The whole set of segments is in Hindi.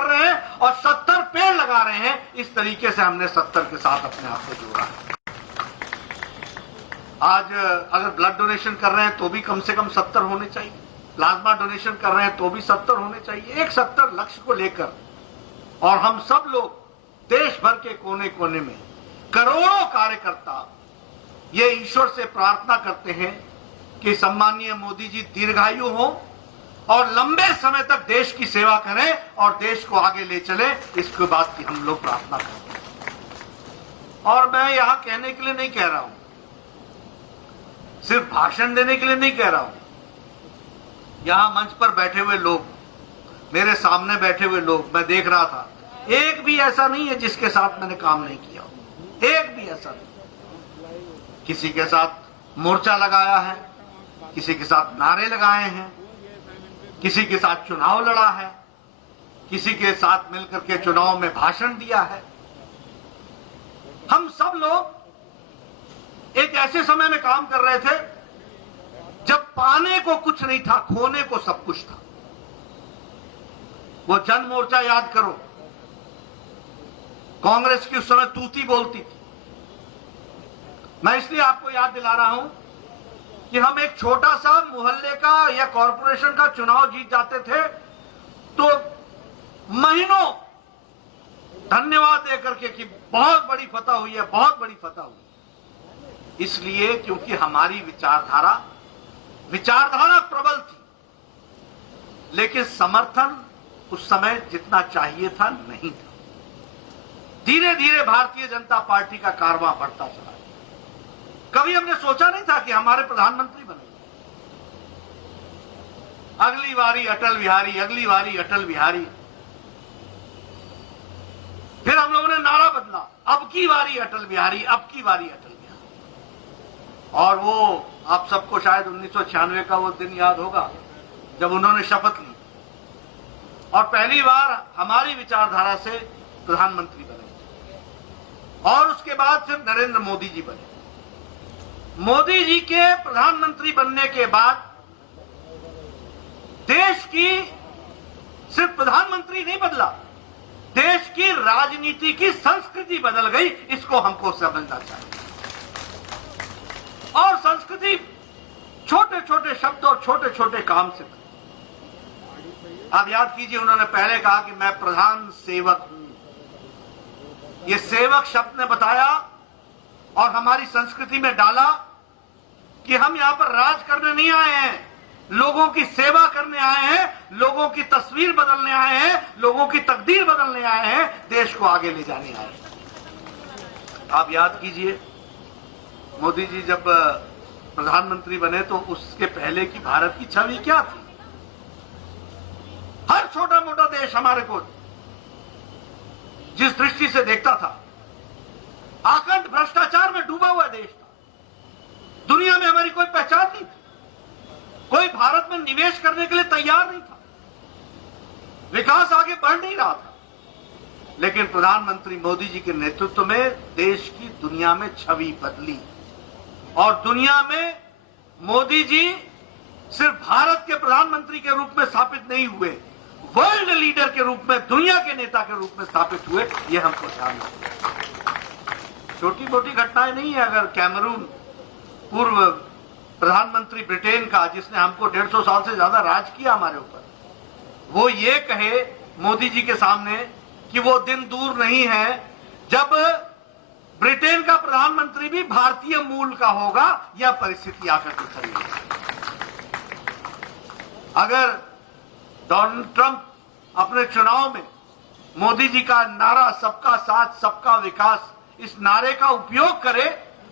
कर रहे हैं और 70 पेड़ लगा रहे हैं। इस तरीके से हमने 70 के साथ अपने आप को जोड़ा है। आज अगर ब्लड डोनेशन कर रहे हैं तो भी कम से कम 70 होने चाहिए, प्लाज्मा डोनेशन कर रहे हैं तो भी 70 होने चाहिए। एक 70 लक्ष्य को लेकर और हम सब लोग देश भर के कोने कोने में करोड़ों कार्यकर्ता ये ईश्वर से प्रार्थना करते हैं कि सम्माननीय मोदी जी दीर्घायु हो और लंबे समय तक देश की सेवा करें और देश को आगे ले चले। इसके बात की हम लोग प्रार्थना करते हैं। और मैं यहां कहने के लिए नहीं कह रहा हूं, सिर्फ भाषण देने के लिए नहीं कह रहा हूं। यहां मंच पर बैठे हुए लोग, मेरे सामने बैठे हुए लोग, मैं देख रहा था, एक भी ऐसा नहीं है जिसके साथ मैंने काम नहीं किया, एक भी ऐसा नहीं। किसी के साथ मोर्चा लगाया है, किसी के साथ नारे लगाए हैं, किसी के साथ चुनाव लड़ा है, किसी के साथ मिलकर के चुनाव में भाषण दिया है। हम सब लोग एक ऐसे समय में काम कर रहे थे जब पाने को कुछ नहीं था, खोने को सब कुछ था। वो जन मोर्चा याद करो, कांग्रेस की उस समय तूती बोलती थी। मैं इसलिए आपको याद दिला रहा हूं कि हम एक छोटा सा मोहल्ले का या कॉरपोरेशन का चुनाव जीत जाते थे तो महीनों धन्यवाद देकर के कि बहुत बड़ी फतह हुई है, बहुत बड़ी फतह हुई। इसलिए क्योंकि हमारी विचारधारा प्रबल थी, लेकिन समर्थन उस समय जितना चाहिए था नहीं था। धीरे धीरे भारतीय जनता पार्टी का कारवां बढ़ता चला। कभी हमने सोचा नहीं था कि हमारे प्रधानमंत्री बनेंगे। अगली बारी अटल बिहारी, अगली बारी अटल बिहारी। फिर हम लोगों ने नारा बदला, अब की बारी अटल बिहारी, अब की बारी अटल बिहारी। और वो आप सबको शायद 1996 का वो दिन याद होगा जब उन्होंने शपथ ली और पहली बार हमारी विचारधारा से प्रधानमंत्री बने। और उसके बाद फिर नरेंद्र मोदी जी बने। मोदी जी के प्रधानमंत्री बनने के बाद देश की सिर्फ प्रधानमंत्री नहीं बदला, देश की राजनीति की संस्कृति बदल गई। इसको हमको समझना चाहिए। और संस्कृति छोटे छोटे शब्द और छोटे छोटे काम से। आप याद कीजिए, उन्होंने पहले कहा कि मैं प्रधान सेवक हूं। ये सेवक शब्द ने बताया और हमारी संस्कृति में डाला कि हम यहां पर राज करने नहीं आए हैं, लोगों की सेवा करने आए हैं, लोगों की तस्वीर बदलने आए हैं, लोगों की तकदीर बदलने आए हैं, देश को आगे ले जाने आए हैं। आप याद कीजिए, मोदी जी जब प्रधानमंत्री बने तो उसके पहले की भारत की छवि क्या थी? हर छोटा मोटा देश हमारे को जिस दृष्टि से देखता था, आकंठ भ्रष्टाचार में डूबा हुआ देश था। दुनिया में हमारी कोई पहचान नहीं थी, कोई भारत में निवेश करने के लिए तैयार नहीं था, विकास आगे बढ़ नहीं रहा था। लेकिन प्रधानमंत्री मोदी जी के नेतृत्व में देश की दुनिया में छवि बदली और दुनिया में मोदी जी सिर्फ भारत के प्रधानमंत्री के रूप में स्थापित नहीं हुए, वर्ल्ड लीडर के रूप में, दुनिया के नेता के रूप में स्थापित हुए। यह हमको ध्यान रखना। छोटी मोटी घटनाएं नहीं है। अगर कैमरून, पूर्व प्रधानमंत्री ब्रिटेन का, जिसने हमको 150 साल से ज्यादा राज किया हमारे ऊपर, वो ये कहे मोदी जी के सामने कि वो दिन दूर नहीं है जब ब्रिटेन का प्रधानमंत्री भी भारतीय मूल का होगा, यह परिस्थिति आकर के खड़ी है। अगर डोनाल्ड ट्रंप अपने चुनाव में मोदी जी का नारा सबका साथ सबका विकास, इस नारे का उपयोग करे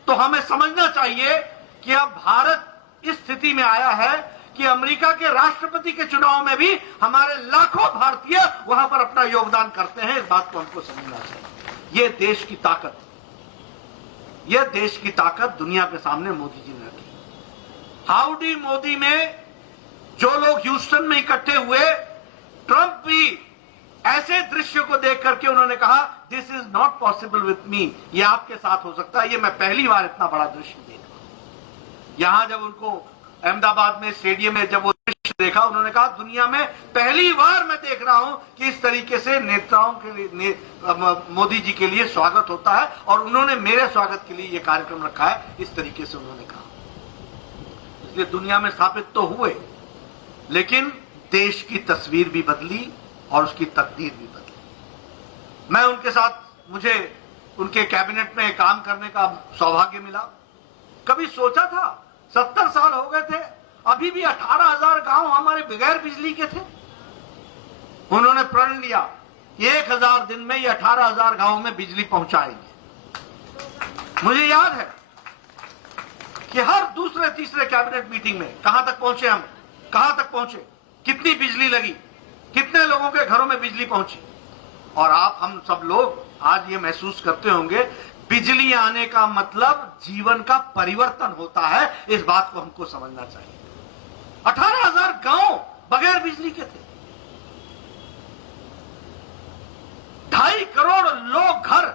तो हमें समझना चाहिए कि अब भारत इस स्थिति में आया है कि अमेरिका के राष्ट्रपति के चुनाव में भी हमारे लाखों भारतीय वहां पर अपना योगदान करते हैं। इस बात को हमको समझना चाहिए। ये देश की ताकत, यह देश की ताकत दुनिया के सामने मोदी जी ने रखी। हाउडी मोदी में जो लोग ह्यूस्टन में इकट्ठे हुए, ट्रंप भी ऐसे दृश्य को देख करके उन्होंने कहा, this is not possible with me, ये आपके साथ हो सकता है। ये मैं पहली बार इतना बड़ा दृश्य देख रहा हूं। यहां जब उनको अहमदाबाद में स्टेडियम में जब वो दृश्य देखा, उन्होंने कहा दुनिया में पहली बार मैं देख रहा हूं कि इस तरीके से नेताओं के लिए मोदी जी के लिए स्वागत होता है, और उन्होंने मेरे स्वागत के लिए यह कार्यक्रम रखा है, इस तरीके से उन्होंने कहा। इसलिए दुनिया में स्थापित तो हुए, लेकिन देश की तस्वीर भी बदली और उसकी तकदीर भी बदली। मैं उनके साथ, मुझे उनके कैबिनेट में काम करने का सौभाग्य मिला। कभी सोचा था? 70 साल हो गए थे, अभी भी 18,000 गांव हमारे बगैर बिजली के थे। उन्होंने प्रण लिया 1000 दिन में ये 18,000 गांवों में बिजली पहुंचाएंगे। मुझे याद है कि हर दूसरे तीसरे कैबिनेट मीटिंग में कहां तक पहुंचे हम, कहां तक पहुंचे, कितनी बिजली लगी, कितने लोगों के घरों में बिजली पहुंची। और आप, हम सब लोग आज ये महसूस करते होंगे, बिजली आने का मतलब जीवन का परिवर्तन होता है। इस बात को हमको समझना चाहिए। 18,000 गांव बगैर बिजली के थे, 2.5 करोड़ लोग घर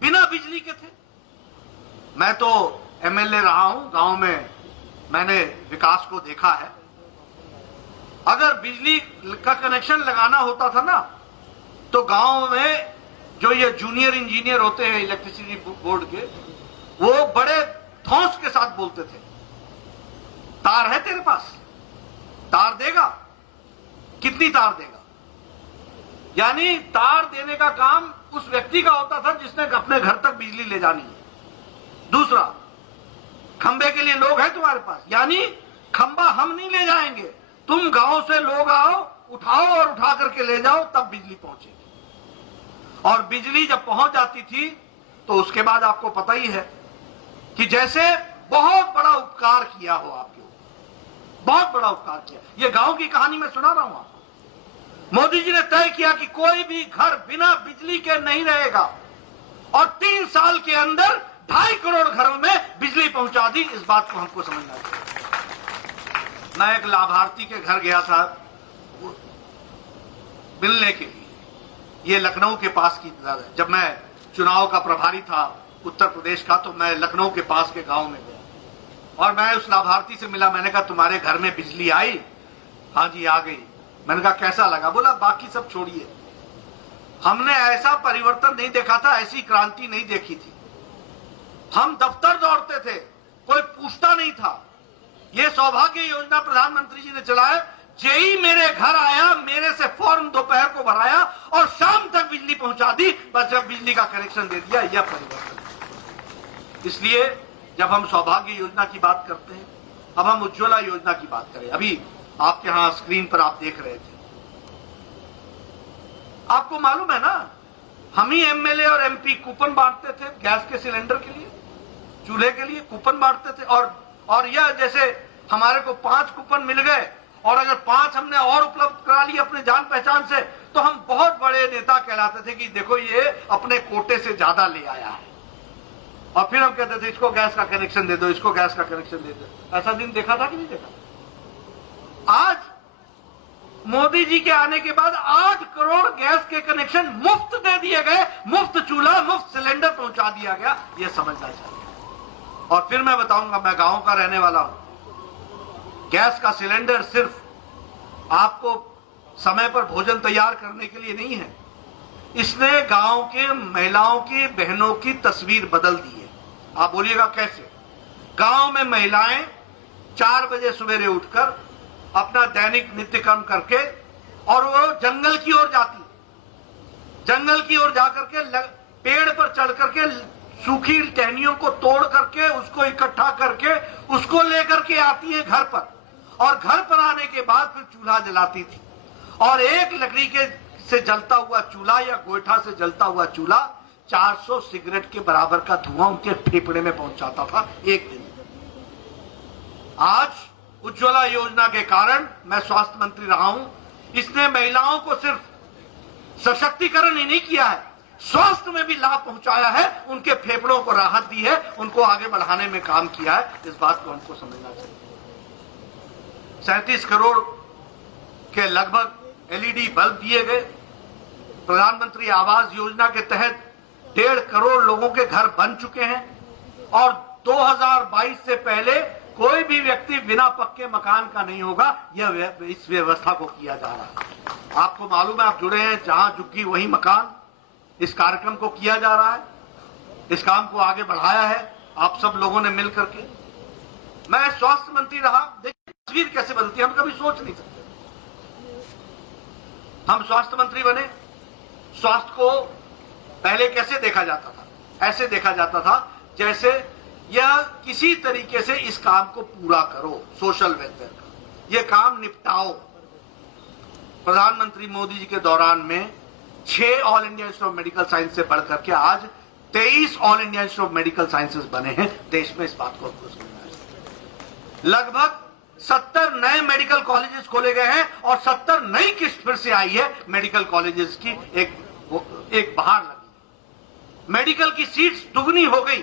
बिना बिजली के थे। मैं तो एमएलए रहा हूं, गांव में मैंने विकास को देखा है। अगर बिजली का कनेक्शन लगाना होता था ना, तो गांव में जो ये जूनियर इंजीनियर होते हैं इलेक्ट्रिसिटी बोर्ड के, वो बड़े धौंस के साथ बोलते थे, तार है तेरे पास, तार देगा, कितनी तार देगा। यानी तार देने का काम उस व्यक्ति का होता था जिसने अपने घर तक बिजली ले जानी है। दूसरा, खंबे के लिए लोग हैं तुम्हारे पास, यानी खंबा हम नहीं ले जाएंगे, तुम गांव से लोग आओ, उठाओ और उठा करके ले जाओ, तब बिजली पहुंचेगी। और बिजली जब पहुंच जाती थी तो उसके बाद आपको पता ही है कि जैसे बहुत बड़ा उपकार किया हो आपके ऊपर, बहुत बड़ा उपकार किया। ये गांव की कहानी मैं सुना रहा हूं आपको। मोदी जी ने तय किया कि कोई भी घर बिना बिजली के नहीं रहेगा, और 3 साल के अंदर 2.5 करोड़ घरों में बिजली पहुंचा दी। इस बात को हमको समझना चाहिए। मैं एक लाभार्थी के घर गया था मिलने के लिए। ये लखनऊ के पास की जगह। जब मैं चुनाव का प्रभारी था उत्तर प्रदेश का, तो मैं लखनऊ के पास के गांव में गया और मैं उस लाभार्थी से मिला। मैंने कहा तुम्हारे घर में बिजली आई? हाँ जी आ गई। मैंने कहा कैसा लगा? बोला बाकी सब छोड़िए, हमने ऐसा परिवर्तन नहीं देखा था, ऐसी क्रांति नहीं देखी थी। हम दफ्तर दौड़ते थे, कोई पूछता नहीं था। ये सौभाग्य योजना प्रधानमंत्री जी ने चलाया। जेई मेरे घर आया, मेरे से फौरन दोपहर को भराया और शाम तक बिजली पहुंचा दी। बस जब बिजली का कनेक्शन दे दिया, यह परिवर्तन। इसलिए जब हम सौभाग्य योजना की बात करते हैं, अब हम उज्ज्वला योजना की बात करें। अभी आपके यहां स्क्रीन पर आप देख रहे थे, आपको मालूम है ना, हम ही एमएलए और एमपी कूपन बांटते थे गैस के सिलेंडर के लिए, चूल्हे के लिए कूपन बांटते थे। और यह जैसे हमारे को 5 कूपन मिल गए और अगर 5 हमने और उपलब्ध करा लिए अपने जान पहचान से, तो हम बहुत बड़े नेता कहलाते थे कि देखो ये अपने कोटे से ज्यादा ले आया है। और फिर हम कहते थे इसको गैस का कनेक्शन दे दो, इसको गैस का कनेक्शन दे दो। ऐसा दिन देखा था कि नहीं देखा? आज मोदी जी के आने के बाद 8 करोड़ गैस के कनेक्शन मुफ्त दे दिए गए, मुफ्त चूल्हा, मुफ्त सिलेंडर पहुंचा दिया गया। यह समझना चाहिए। और फिर मैं बताऊंगा, मैं गांव का रहने वाला हूं। गैस का सिलेंडर सिर्फ आपको समय पर भोजन तैयार करने के लिए नहीं है, इसने गांव के महिलाओं की, बहनों की तस्वीर बदल दी है। आप बोलिएगा कैसे? गांव में महिलाएं 4 बजे सवेरे उठकर अपना दैनिक नित्य कर्म करके और वो जंगल की ओर जाती, जंगल की ओर जाकर के पेड़ पर चढ़ करके सूखी टहनियों को तोड़ करके उसको इकट्ठा करके उसको लेकर के आती है घर पर, और घर पर आने के बाद फिर चूल्हा जलाती थी। और एक लकड़ी के से जलता हुआ चूल्हा या गोईठा से जलता हुआ चूल्हा 400 सिगरेट के बराबर का धुआं उनके फेफड़े में पहुंचाता था एक दिन। आज उज्ज्वला योजना के कारण मैं स्वास्थ्य मंत्री रहा हूं। इसने महिलाओं को सिर्फ सशक्तिकरण ही नहीं किया है, स्वास्थ्य में भी लाभ पहुंचाया है, उनके फेफड़ों को राहत दी है, उनको आगे बढ़ाने में काम किया है। इस बात को हमको समझना चाहिए। 37 करोड़ के लगभग एलईडी बल्ब दिए गए। प्रधानमंत्री आवास योजना के तहत 1.5 करोड़ लोगों के घर बन चुके हैं और 2022 से पहले कोई भी व्यक्ति बिना पक्के मकान का नहीं होगा। यह इस व्यवस्था को किया जा रहा है। आपको मालूम है, आप जुड़े हैं, जहां झुग्गी वही मकान। इस कार्यक्रम को किया जा रहा है, इस काम को आगे बढ़ाया है आप सब लोगों ने मिलकर के। मैं स्वास्थ्य मंत्री रहा, देखिए तस्वीर कैसे बदलती है, हम कभी सोच नहीं सकते। हम स्वास्थ्य मंत्री बने, स्वास्थ्य को पहले कैसे देखा जाता था? ऐसे देखा जाता था जैसे यह किसी तरीके से इस काम को पूरा करो, सोशल वेलफेयर का यह काम निपटाओ। प्रधानमंत्री मोदी जी के दौरान में 6 all India institute of medical science से बढ़कर के आज 23 all India institute of medical sciences बने हैं देश में। इस बात को आपको समझना है। लगभग 70 नए मेडिकल कॉलेजेस खोले गए हैं और 70 नई किस्त फिर से आई है मेडिकल कॉलेजेस की। एक बहार लगी, मेडिकल की सीट्स दुगनी हो गई,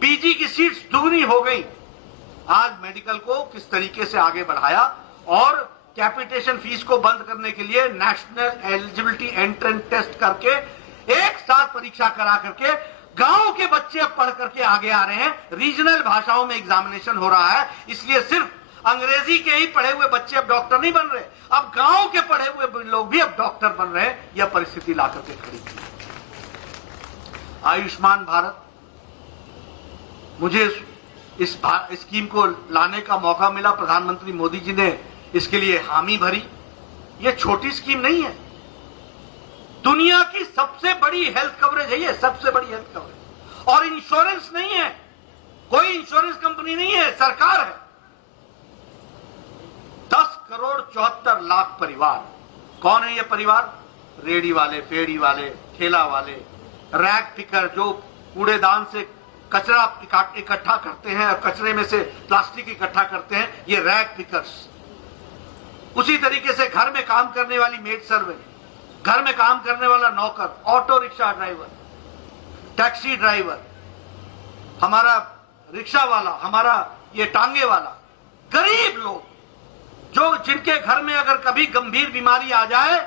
पीजी की सीट्स दुगनी हो गई। आज मेडिकल को किस तरीके से आगे बढ़ाया और कैपिटेशन फीस को बंद करने के लिए नेशनल एलिजिबिलिटी एंट्रेंस टेस्ट करके एक साथ परीक्षा करा करके गांव के बच्चे अब पढ़ करके आगे आ रहे हैं। रीजनल भाषाओं में एग्जामिनेशन हो रहा है, इसलिए सिर्फ अंग्रेजी के ही पढ़े हुए बच्चे अब डॉक्टर नहीं बन रहे, अब गांव के पढ़े हुए लोग भी अब डॉक्टर बन रहे हैं। यह परिस्थिति ला करके खड़ी की। आयुष्मान भारत, मुझे इस स्कीम को लाने का मौका मिला, प्रधानमंत्री मोदी जी ने इसके लिए हामी भरी। यह छोटी स्कीम नहीं है, दुनिया की सबसे बड़ी हेल्थ कवरेज है ये, सबसे बड़ी हेल्थ कवरेज। और इंश्योरेंस नहीं है, कोई इंश्योरेंस कंपनी नहीं है, सरकार है। 10 करोड़ 74 लाख परिवार। कौन है ये परिवार? रेडी वाले, फेड़ी वाले, ठेला वाले, रैग पिकर जो कूड़ेदान से कचरा इकट्ठा करते हैं और कचरे में से प्लास्टिक इकट्ठा करते हैं, ये रैग पिकर्स। उसी तरीके से घर में काम करने वाली मेड सर्वेंट, घर में काम करने वाला नौकर, auto rickshaw driver, taxi driver, हमारा रिक्शा वाला, हमारा ये टांगे वाला, गरीब लोग जो जिनके घर में अगर कभी गंभीर बीमारी आ जाए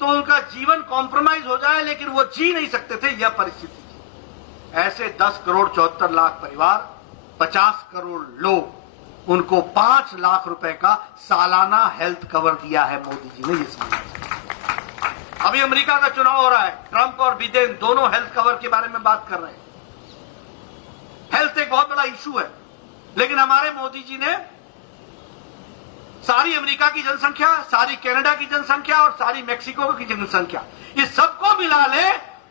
तो उनका जीवन कॉम्प्रोमाइज हो जाए लेकिन वो जी नहीं सकते थे, यह परिस्थिति थी। ऐसे 10 करोड़ 74 लाख परिवार, 50 करोड़ लोग, उनको 5 लाख रुपए का सालाना हेल्थ कवर दिया है मोदी जी ने। ये समझना। अभी अमेरिका का चुनाव हो रहा है, ट्रंप और बिडेन दोनों हेल्थ कवर के बारे में बात कर रहे हैं। हेल्थ एक बहुत बड़ा इशू है, लेकिन हमारे मोदी जी ने सारी अमेरिका की जनसंख्या, सारी कनाडा की जनसंख्या और सारी मेक्सिको की जनसंख्या, इस सबको मिला ले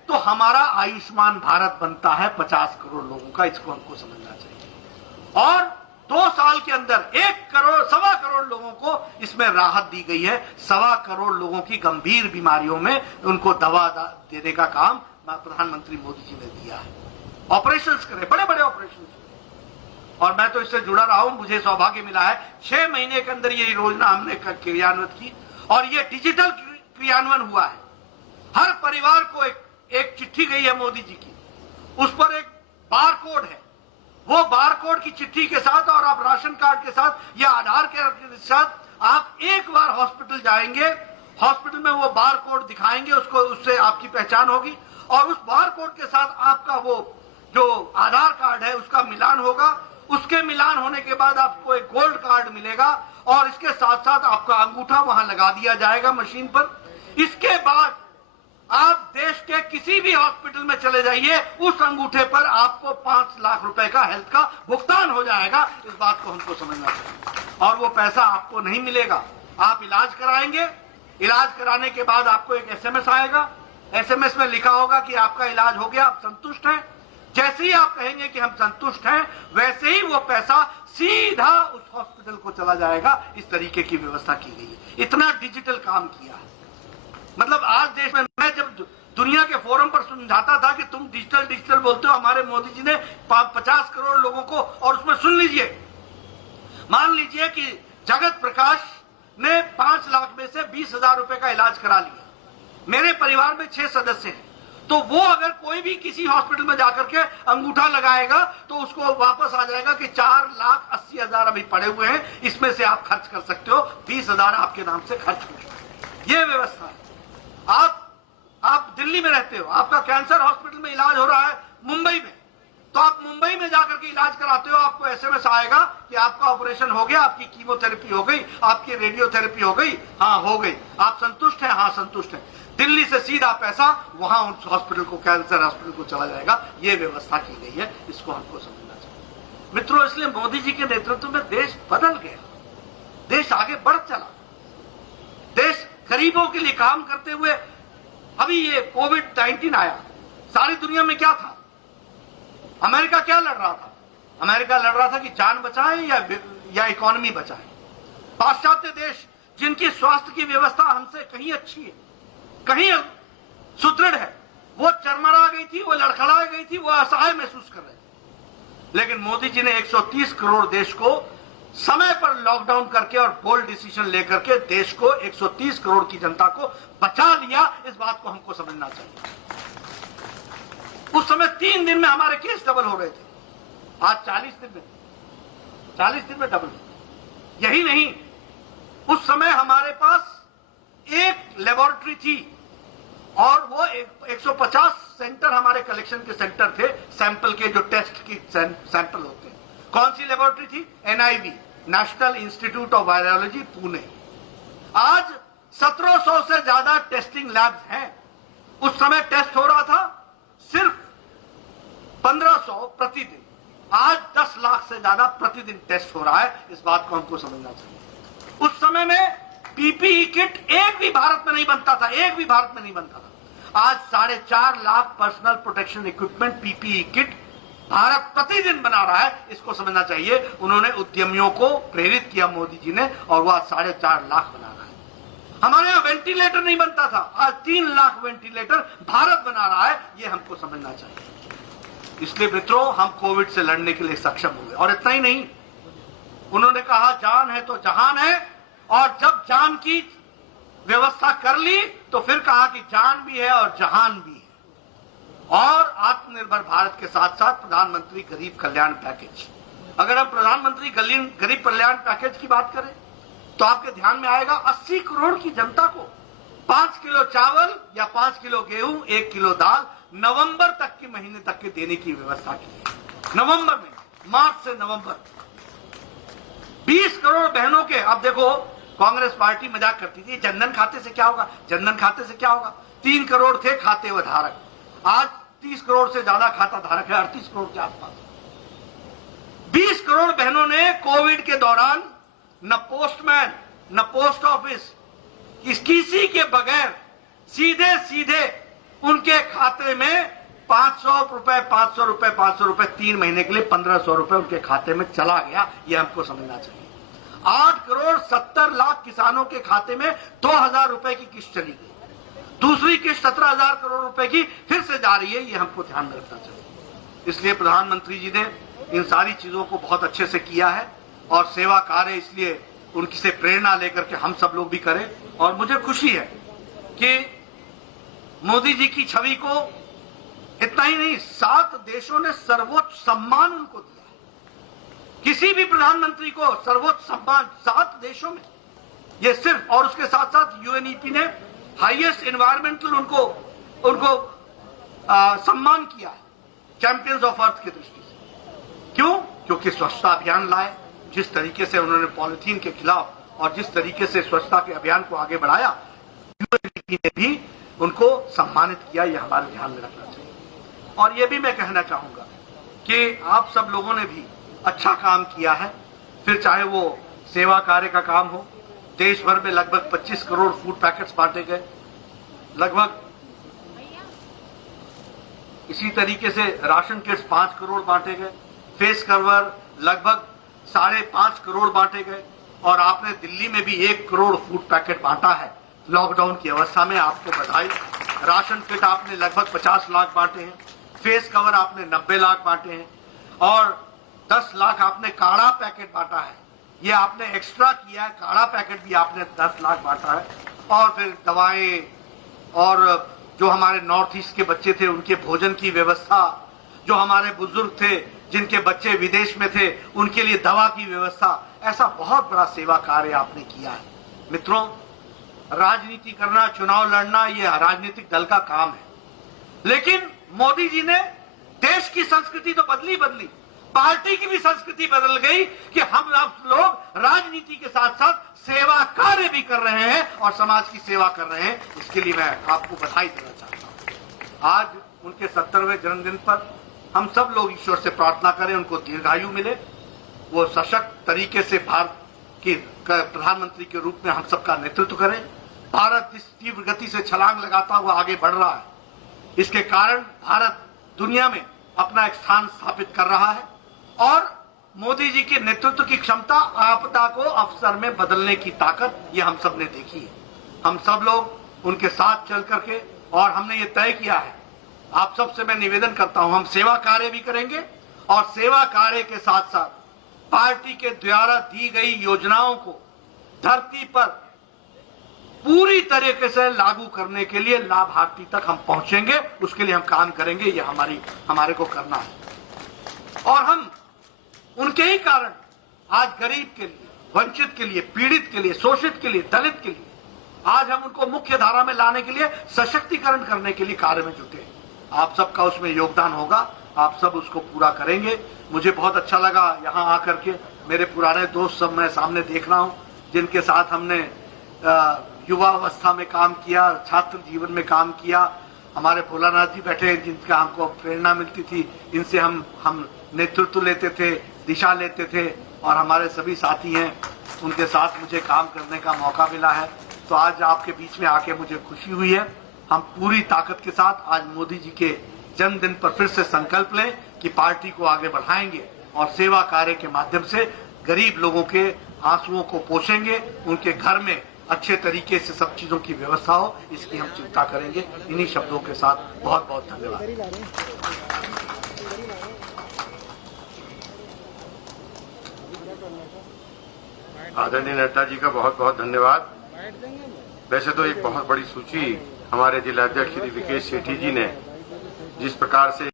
तो हमारा आयुष्मान भारत बनता है 50 करोड़ लोगों का। इसको हमको समझना चाहिए। और 2 साल के अंदर 1 करोड़ 1.25 करोड़ लोगों को इसमें राहत दी गई है। 1.25 करोड़ लोगों की गंभीर बीमारियों में उनको दवा देने का काम प्रधानमंत्री मोदी जी ने दिया है। ऑपरेशंस करे, बड़े बड़े ऑपरेशंस। और मैं तो इससे जुड़ा रहा हूं, मुझे सौभाग्य मिला है 6 महीने के अंदर ये योजना हमने क्रियान्वित की और ये डिजिटल क्रियान्वयन हुआ है। हर परिवार को एक चिट्ठी गई है मोदी जी की, उस पर एक बार कोड है। वो बार कोड की चिट्ठी के साथ और आप राशन कार्ड के साथ या आधार कार्ड के साथ आप एक बार हॉस्पिटल जाएंगे, हॉस्पिटल में वो बार कोड दिखाएंगे, उसको उससे आपकी पहचान होगी और उस बार कोड के साथ आपका वो जो आधार कार्ड है उसका मिलान होगा। उसके मिलान होने के बाद आपको एक गोल्ड कार्ड मिलेगा और इसके साथ साथ आपका अंगूठा वहां लगा दिया जाएगा मशीन पर। इसके बाद आप देश के किसी भी हॉस्पिटल में चले जाइए, उस अंगूठे पर आपको 5 लाख रुपए का हेल्थ का भुगतान हो जाएगा। इस बात को हमको समझना चाहिए। और वो पैसा आपको नहीं मिलेगा, आप इलाज कराएंगे, इलाज कराने के बाद आपको एक एसएमएस आएगा, एसएमएस में लिखा होगा कि आपका इलाज हो गया, आप संतुष्ट हैं। जैसे ही आप कहेंगे कि हम संतुष्ट हैं, वैसे ही वो पैसा सीधा उस हॉस्पिटल को चला जाएगा। इस तरीके की व्यवस्था की गई है। इतना डिजिटल काम किया है। मतलब आज देश में, मैं जब दुनिया के फोरम पर समझाता था कि तुम डिजिटल डिजिटल बोलते हो, हमारे मोदी जी ने 50 करोड़ लोगों को, और उसमें सुन लीजिए, मान लीजिए कि जगत प्रकाश ने 5 लाख में से 20,000 रुपए का इलाज करा लिया। मेरे परिवार में 6 सदस्य हैं, तो वो अगर कोई भी किसी हॉस्पिटल में जाकर के अंगूठा लगाएगा तो उसको वापस आ जाएगा कि 4,80,000 अभी पड़े हुए हैं, इसमें से आप खर्च कर सकते हो, 20,000 आपके नाम से खर्च हो जाए। ये व्यवस्था है। आप दिल्ली में रहते हो, आपका कैंसर हॉस्पिटल में इलाज हो रहा है मुंबई में, तो तो आप मुंबई में जाकर के इलाज कराते हो, आपको एसएमएस आएगा कि आपका ऑपरेशन हो गया, आपकी कीमोथेरेपी हो गई, आपकी रेडियोथेरेपी हो गई, हाँ हो गई, आप संतुष्ट हैं, हाँ संतुष्ट हैं। दिल्ली से सीधा पैसा वहां उस हॉस्पिटल को, कैंसर हॉस्पिटल को चला जाएगा। ये व्यवस्था की गई है, इसको हमको समझना चाहिए मित्रों। इसलिए मोदी जी के नेतृत्व में देश बदल गया, देश आगे बढ़ चला, देश गरीबों के लिए काम करते हुए। अभी ये कोविड-19 आया, सारी दुनिया में क्या था? अमेरिका क्या लड़ रहा था? अमेरिका लड़ रहा था कि जान बचाएं या इकोनॉमी बचाएं। पाश्चात्य देश जिनकी स्वास्थ्य की व्यवस्था हमसे कहीं अच्छी है, कहीं सुदृढ़ है, वो चरमरा गई थी, वो लड़खड़ा गई थी, वो असहाय महसूस कर रहे थे। लेकिन मोदी जी ने 130 करोड़ देश को समय पर लॉकडाउन करके और बोल्ड डिसीजन लेकर के देश को 130 करोड़ की जनता को बचा लिया। इस बात को हमको समझना चाहिए। उस समय 3 दिन में हमारे केस डबल हो रहे थे, आज 40 दिन में डबल। यही नहीं, उस समय हमारे पास एक लेबोरेटरी थी और वो 150 सेंटर हमारे कलेक्शन के सेंटर थे, सैंपल के, जो टेस्ट की सैंपल होते हैं। कौन सी लेबोरेटरी थी? NIV, national institute of virology, Pune. आज 1700 से ज्यादा टेस्टिंग लैब्स हैं। उस समय टेस्ट हो रहा था सिर्फ 1500 प्रतिदिन, आज 10 लाख से ज्यादा प्रतिदिन टेस्ट हो रहा है। इस बात को हमको समझना चाहिए। उस समय में पीपीई किट एक भी भारत में नहीं बनता था, एक भी भारत में नहीं बनता था। आज 4.5 lakh personal protection equipment, PPE kit Bharat प्रतिदिन बना रहा है। इसको समझना चाहिए। उन्होंने उद्यमियों को प्रेरित किया मोदी जी ने, और वह 4.5 लाख बना रहा है। हमारे यहां वेंटिलेटर नहीं बनता था, आज 3 लाख वेंटिलेटर भारत बना रहा है। यह हमको समझना चाहिए। इसलिए मित्रों, हम कोविड से लड़ने के लिए सक्षम हुए। और इतना ही नहीं, उन्होंने कहा जान है तो जहान है, और जब जान की व्यवस्था कर ली तो फिर कहा कि जान भी है और जहान भी है। और आत्मनिर्भर भारत के साथ साथ प्रधानमंत्री गरीब कल्याण पैकेज। अगर हम प्रधानमंत्री गरीब कल्याण पैकेज की बात करें तो आपके ध्यान में आएगा 80 करोड़ की जनता को 5 किलो चावल या 5 किलो गेहूं, 1 किलो दाल नवंबर तक के महीने तक के देने की व्यवस्था की है। नवंबर में, मार्च से नवंबर। 20 करोड़ बहनों के, अब देखो कांग्रेस पार्टी मजाक करती थी, जनधन खाते से क्या होगा, जनधन खाते से क्या होगा। 3 करोड़ थे खाते व धारक, आज 30 करोड़ से ज्यादा खाता धारक है, 38 करोड़ के आसपास। 20 करोड़ बहनों ने कोविड के दौरान न पोस्टमैन, न पोस्ट ऑफिस, किसी के बगैर सीधे सीधे उनके खाते में 500 रुपए 3 महीने के लिए 1500 रुपए उनके खाते में चला गया। ये हमको समझना चाहिए। 8 करोड़ 70 लाख किसानों के खाते में 2000 रुपए की किस्त चली गई। दूसरी किस्त 17,000 करोड़ रुपए की फिर से जा रही है। ये हमको ध्यान में रखना चाहिए। इसलिए प्रधानमंत्री जी ने इन सारी चीजों को बहुत अच्छे से किया है, और सेवा कार्य इसलिए उनकी से प्रेरणा लेकर के हम सब लोग भी करें। और मुझे खुशी है कि मोदी जी की छवि को इतना ही नहीं, 7 देशों ने सर्वोच्च सम्मान उनको दिया। किसी भी प्रधानमंत्री को सर्वोच्च सम्मान 7 देशों में, ये सिर्फ, और उसके साथ साथ यूएनईपी ने हाईएस्ट एनवायरमेंटल उनको सम्मान किया है, चैंपियंस ऑफ अर्थ की दृष्टि से। क्यों? क्योंकि स्वच्छता अभियान लाए। जिस तरीके से उन्होंने पॉलिथीन के खिलाफ और जिस तरीके से स्वच्छता के अभियान को आगे बढ़ाया, यूएनईपी ने भी उनको सम्मानित किया। यह हमारे ध्यान में रखना चाहिए। और यह भी मैं कहना चाहूंगा कि आप सब लोगों ने भी अच्छा काम किया है, फिर चाहे वो सेवा कार्य का काम हो। देश भर में लगभग 25 करोड़ फूड पैकेट्स बांटे गए, लगभग इसी तरीके से राशन किट्स 5 करोड़ बांटे गए, फेस कवर लगभग 5.5 करोड़ बांटे गए, और आपने दिल्ली में भी 1 करोड़ फूड पैकेट बांटा है लॉकडाउन की अवस्था में। आपको बधाई। राशन किट आपने लगभग 50 लाख बांटे हैं, फेस कवर आपने 90 लाख बांटे हैं, और 10 लाख आपने काढ़ा पैकेट बांटा है। ये आपने एक्स्ट्रा किया है, काढ़ा पैकेट भी आपने 10 लाख बांटा है। और फिर दवाएं, और जो हमारे नॉर्थ ईस्ट के बच्चे थे उनके भोजन की व्यवस्था, जो हमारे बुजुर्ग थे जिनके बच्चे विदेश में थे उनके लिए दवा की व्यवस्था, ऐसा बहुत बड़ा सेवा कार्य आपने किया है। मित्रों, राजनीति करना, चुनाव लड़ना, यह राजनीतिक दल का काम है, लेकिन मोदी जी ने देश की संस्कृति तो बदली, पार्टी की भी संस्कृति बदल गई कि हम आप लोग राजनीति के साथ साथ सेवा कार्य भी कर रहे हैं और समाज की सेवा कर रहे हैं। इसके लिए मैं आपको बधाई देना चाहता हूं। आज उनके 70वें जन्मदिन पर हम सब लोग ईश्वर से प्रार्थना करें उनको दीर्घायु मिले, वो सशक्त तरीके से भारत के प्रधानमंत्री के रूप में हम सबका नेतृत्व करें। भारत जिस तीव्र गति से छलांग लगाता हुआ आगे बढ़ रहा है, इसके कारण भारत दुनिया में अपना एक स्थान स्थापित कर रहा है और मोदी जी के नेतृत्व की क्षमता, आपदा को अवसर में बदलने की ताकत, ये हम सब ने देखी है। हम सब लोग उनके साथ चल करके, और हमने ये तय किया है, आप सबसे मैं निवेदन करता हूं, हम सेवा कार्य भी करेंगे और सेवा कार्य के साथ साथ पार्टी के द्वारा दी गई योजनाओं को धरती पर पूरी तरीके से लागू करने के लिए लाभार्थी तक हम पहुंचेंगे। उसके लिए हम काम करेंगे, ये हमारे को करना है। और हम उनके ही कारण आज गरीब के लिए, वंचित के लिए, पीड़ित के लिए, शोषित के लिए, दलित के लिए आज हम उनको मुख्य धारा में लाने के लिए, सशक्तिकरण करने के लिए कार्य में जुटे हैं। आप सबका उसमें योगदान होगा, आप सब उसको पूरा करेंगे। मुझे बहुत अच्छा लगा यहां आकर के, मेरे पुराने दोस्त सब मैं सामने देख रहा हूं, जिनके साथ हमने युवा अवस्था में काम किया, छात्र जीवन में काम किया। हमारे भोलानाथ जी बैठे हैं, जिनका हमको प्रेरणा मिलती थी, इनसे हम नेतृत्व लेते थे, दिशा लेते थे, और हमारे सभी साथी हैं, उनके साथ मुझे काम करने का मौका मिला है। तो आज आपके बीच में आके मुझे खुशी हुई है। हम पूरी ताकत के साथ आज मोदी जी के जन्मदिन पर फिर से संकल्प लें कि पार्टी को आगे बढ़ाएंगे और सेवा कार्य के माध्यम से गरीब लोगों के आंसुओं को पोंछेंगे, उनके घर में अच्छे तरीके से सब चीजों की व्यवस्था हो, इसकी हम चिंता करेंगे। इन्हीं शब्दों के साथ बहुत बहुत धन्यवाद। आदरणीय नड्डा जी का बहुत बहुत धन्यवाद। वैसे तो एक बहुत बड़ी सूची हमारे जिलाध्यक्ष श्री विकेश सेठी जी ने जिस प्रकार से